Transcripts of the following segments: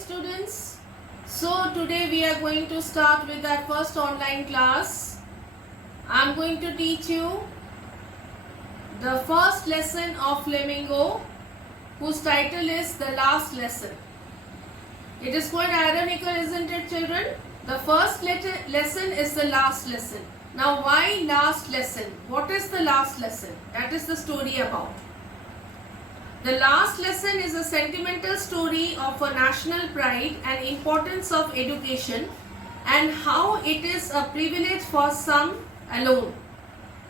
students. So today we are going to start with our first online class. I am going to teach you the first lesson of Flamingo, whose title is The Last Lesson. It is quite ironical, isn't it, children? The first lesson is the last lesson. Now why last lesson? What is the last lesson? That is the story about. The last lesson is a sentimental story of a national pride and importance of education and how it is a privilege for some alone.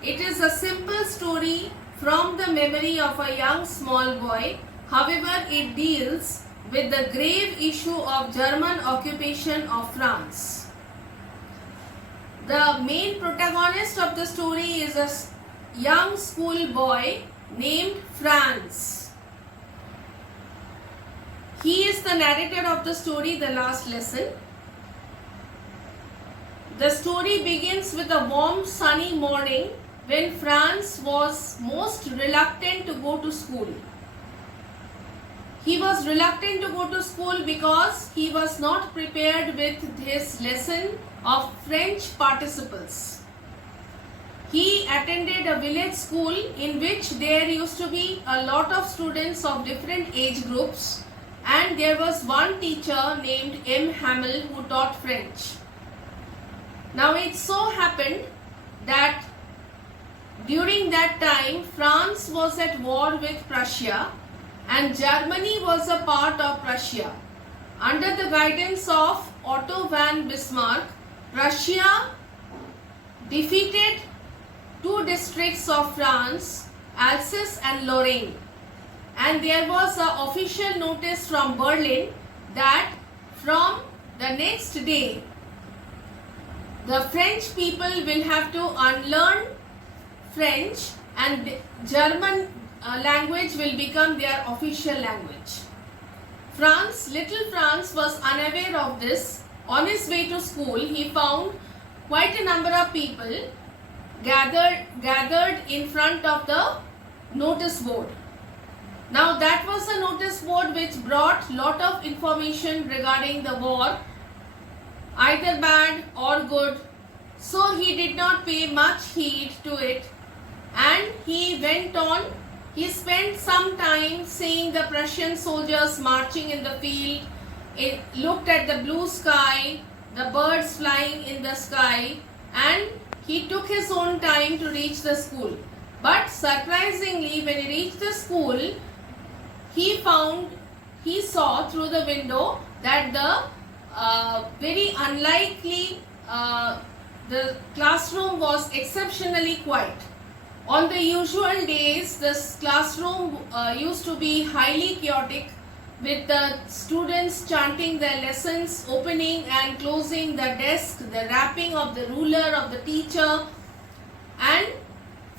It is a simple story from the memory of a young small boy. However, it deals with the grave issue of German occupation of France. The main protagonist of the story is a young schoolboy named Franz. He is the narrator of the story, The Last Lesson. The story begins with a warm sunny morning when Franz was most reluctant to go to school. He was reluctant to go to school because he was not prepared with his lesson of French participles. He attended a village school in which there used to be a lot of students of different age groups, and there was one teacher named M. Hamel who taught French. Now it so happened that during that time France was at war with Prussia and Germany was a part of Prussia. Under the guidance of Otto von Bismarck, Prussia defeated two districts of France, Alsace and Lorraine. And there was an official notice from Berlin that from the next day, the French people will have to unlearn French and German language will become their official language. Little Franz was unaware of this. On his way to school, he found quite a number of people gathered in front of the notice board. Now that was a notice board which brought lot of information regarding the war, either bad or good. So he did not pay much heed to it and he went on. He spent some time seeing the Prussian soldiers marching in the field. It looked at the blue sky, the birds flying in the sky, and he took his own time to reach the school. But surprisingly, when he reached the school, he saw through the window that very unlikely the classroom was exceptionally quiet. On the usual days, this classroom used to be highly chaotic with the students chanting their lessons, opening and closing the desk, the rapping of the ruler of the teacher. And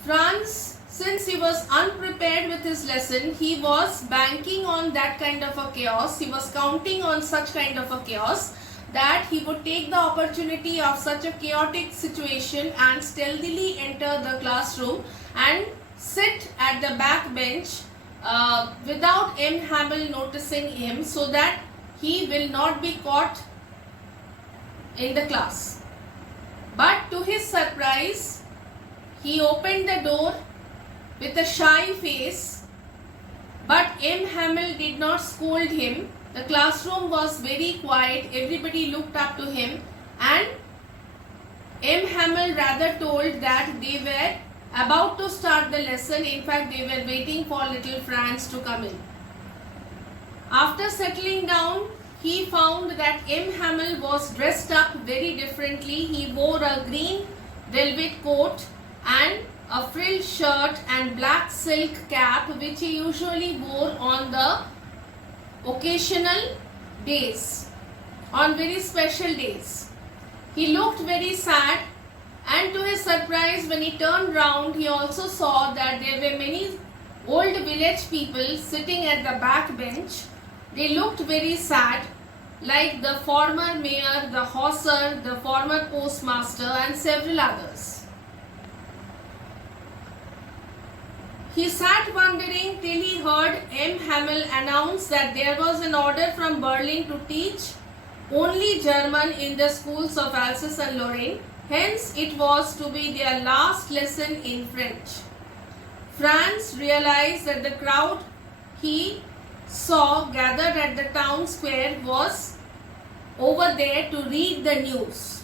Franz, since he was unprepared with his lesson, he was banking on that kind of a chaos. He was counting on such kind of a chaos that he would take the opportunity of such a chaotic situation and stealthily enter the classroom and sit at the back bench without M. Hamel noticing him, so that he will not be caught in the class. But to his surprise, he opened the door with a shy face, but M. Hamel did not scold him. The classroom was very quiet, everybody looked up to him, and M. Hamel rather told that they were about to start the lesson. In fact, they were waiting for little Franz to come in. After settling down, he found that M. Hamel was dressed up very differently. He wore a green velvet coat and a frilled shirt and black silk cap, which he usually wore on the occasional days, on very special days. He looked very sad, and to his surprise, when he turned round, he also saw that there were many old village people sitting at the back bench. They looked very sad, like the former mayor, the hawser, the former postmaster and several others. He sat wondering till he heard M. Hamel announce that there was an order from Berlin to teach only German in the schools of Alsace and Lorraine. Hence, it was to be their last lesson in French. Franz realized that the crowd he saw gathered at the town square was over there to read the news.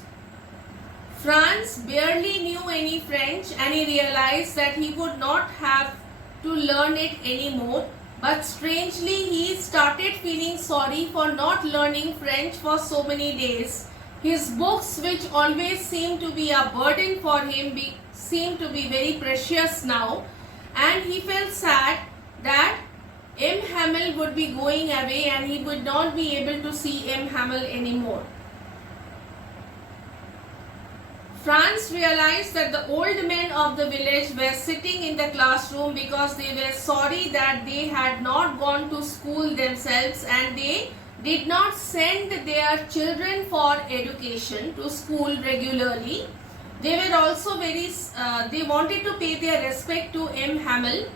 Franz barely knew any French and he realized that he would not have to learn it anymore, but strangely he started feeling sorry for not learning French for so many days. His books, which always seemed to be a burden for him, seemed to be very precious now, and he felt sad that M. Hamel would be going away and he would not be able to see M. Hamel anymore. Franz realized that the old men of the village were sitting in the classroom because they were sorry that they had not gone to school themselves and they did not send their children for education to school regularly. They were also they wanted to pay their respect to M. Hamel.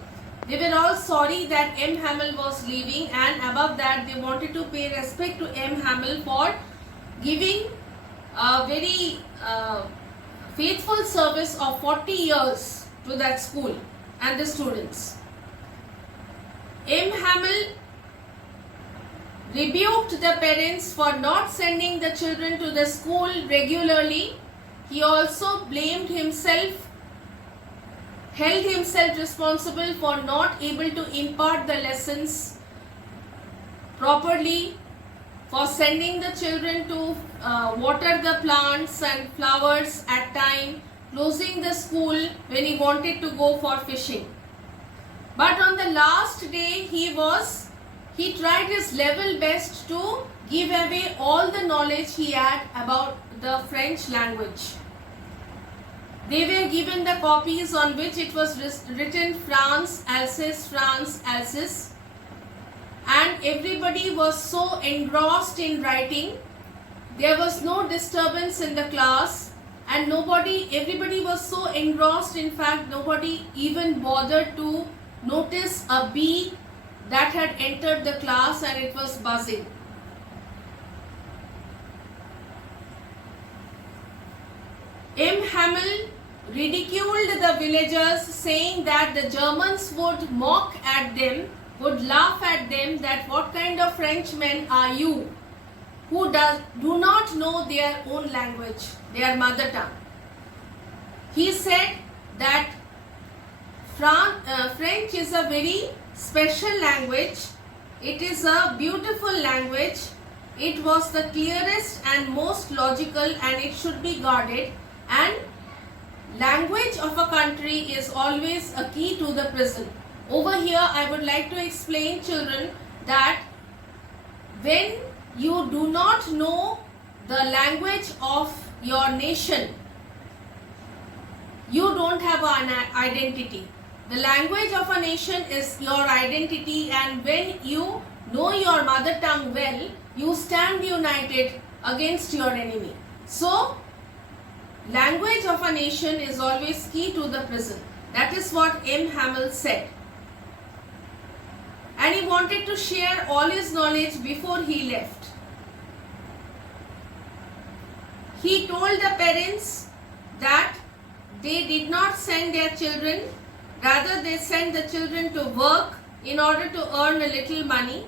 They were all sorry that M. Hamel was leaving, and above that they wanted to pay respect to M. Hamel for giving a very faithful service of 40 years to that school and the students. M. Hamel rebuked the parents for not sending the children to the school regularly. He also blamed himself, held himself responsible for not able to impart the lessons properly, for sending the children to water the plants and flowers at time, closing the school when he wanted to go for fishing. But on the last day he tried his level best to give away all the knowledge he had about the French language. They were given the copies on which it was written France, Alsace, and everybody was so engrossed in writing. There was no disturbance in the class and everybody was so engrossed, in fact nobody even bothered to notice a bee that had entered the class and it was buzzing. M. Hamel ridiculed the villagers, saying that the Germans would mock at them, would laugh at them, that what kind of Frenchmen are you who do not know their own language, their mother tongue. He said that French is a very special language. It is a beautiful language. It was the clearest and most logical, and it should be guarded. And language of a country is always a key to the prison. Over here I would like to explain, children, that when you do not know the language of your nation, you don't have an identity. The language of a nation is your identity, and when you know your mother tongue well, you stand united against your enemy. So, language of a nation is always key to the prison. That is what M. Hamel said. And he wanted to share all his knowledge before he left. He told the parents that they did not send their children, rather they sent the children to work in order to earn a little money.